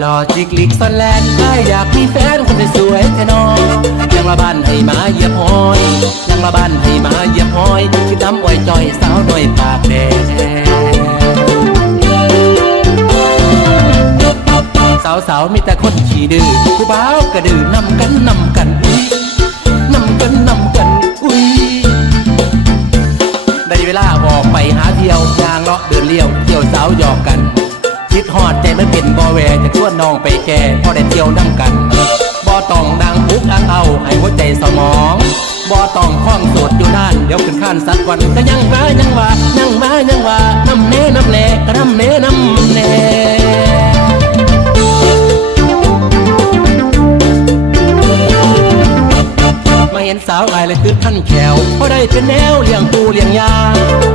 หล่อจิกลิกซอนแลนด์ถ้าอยากมีแฟนคนสวยแท้นอยังละบ้านให้มาเยียบหอยยังละบ้านให้มาเยียบหอยคิดน้ำอ้อยจ่อยสาวหน่อยปากแดงสาวสาวๆมีแต่คนขี่ดื้อผู้บ่าวกระดื้อนำกันนำกัน น้องไปแก่พอได้เที่ยวนํกันบ่ต้องดังปุ๊กอังเอาให้หัวใจสมองบ่ต้องคล้องโสดอยู่ด้านเดี๋ยวขึ้นข้านสักวันก็ยังมายังว่ายังมายังว่าน้ำเนน้ำแหลก็น้ำเนน้ำ อายเลยคือขั้นแขวเพราะได้เป็นแนวเลี้ยงปูเลี้ยงยา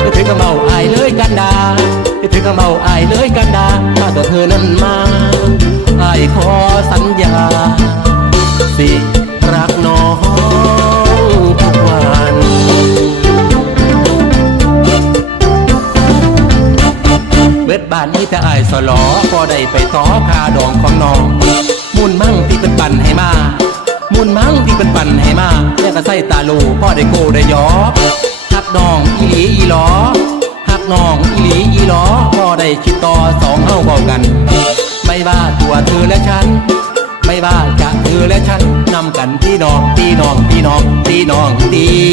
จะถือกระเมาอายเลยกันดาจะถือกระเมาอายเลยกันดาถ้าตัวเธอนั้นมาอายขอสัญญา สิรักน้องทุกวันเบิดบานนี่แต่อายสลอพอได้ไปต่อคาดองของน้อง พ่อได้โกได้ยอฮักน้องอีหลีอีหลอฮักน้องอีหลีอีหลอพ่อได้คิดต่อสองเฮาเบากัน ไม่ว่าตัวเธอและฉัน ไม่ว่าจะเธอและฉันนำกันพี่น้องพี่น้องพี่น้องพี่น้องพี่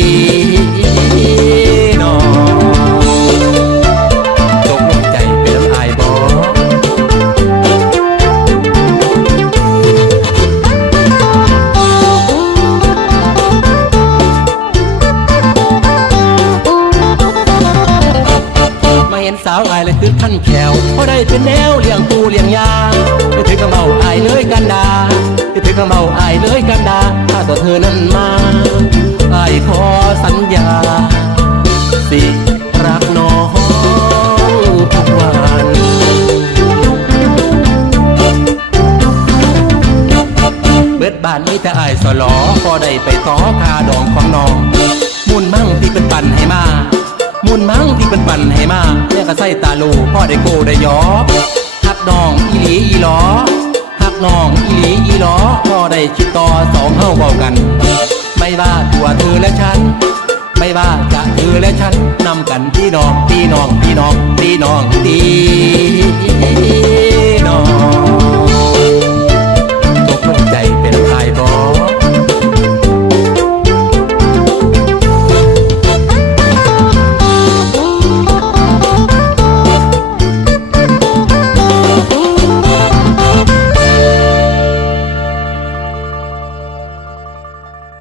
เห็นสาวอายเลยคือขั้นแขวเพราะได้เป็นแนวเลี้ยงปูเลี้ยงยาจะถือกระเมาอายเลยกันดาจะถือกระเมาอายเลยกันดา ถ้าตัวเธอนั้นมาอายขอสัญญา สิรักน้องทุกวันเบิดบานมีแต่อายสลอพอได้ไปต่อคาดองของน้อง มุนมั่งที่เป็นปันให้มา มุนมั่งที่เป็นปั่นให้มาแม่ก็ใส่ตาลูพ่อได้โกได้ยอฮักน้องอีหลีอีหลอฮักน้องอีหลีอีหลอพ่อได้คิดต่อสองเฮ้าเบากัน ไม่ว่าตัวเธอและฉัน ไม่ว่าจะเธอและฉันนำกันพี่น้องพี่น้องพี่น้องพี่น้องพี่